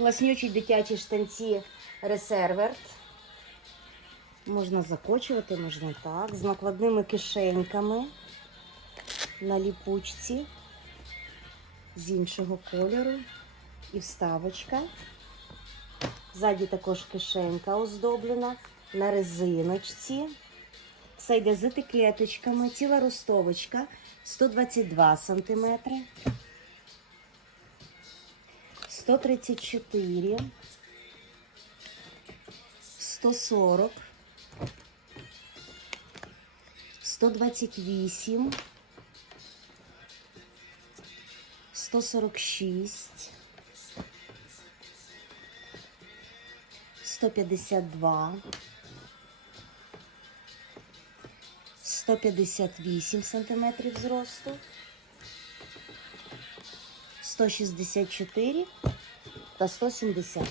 Класнючі дитячі штанці Ресерверт. Можна закочувати, можна так. З накладними кишеньками на ліпучці з іншого кольору. І вставочка. Ззаді також кишенька оздоблена на резиночці. Все йде з етикеточками. Ціла ростовочка 122 см. 134, 140, 128, 146, 152, 158 сантиметрів зросту, 164 та 170.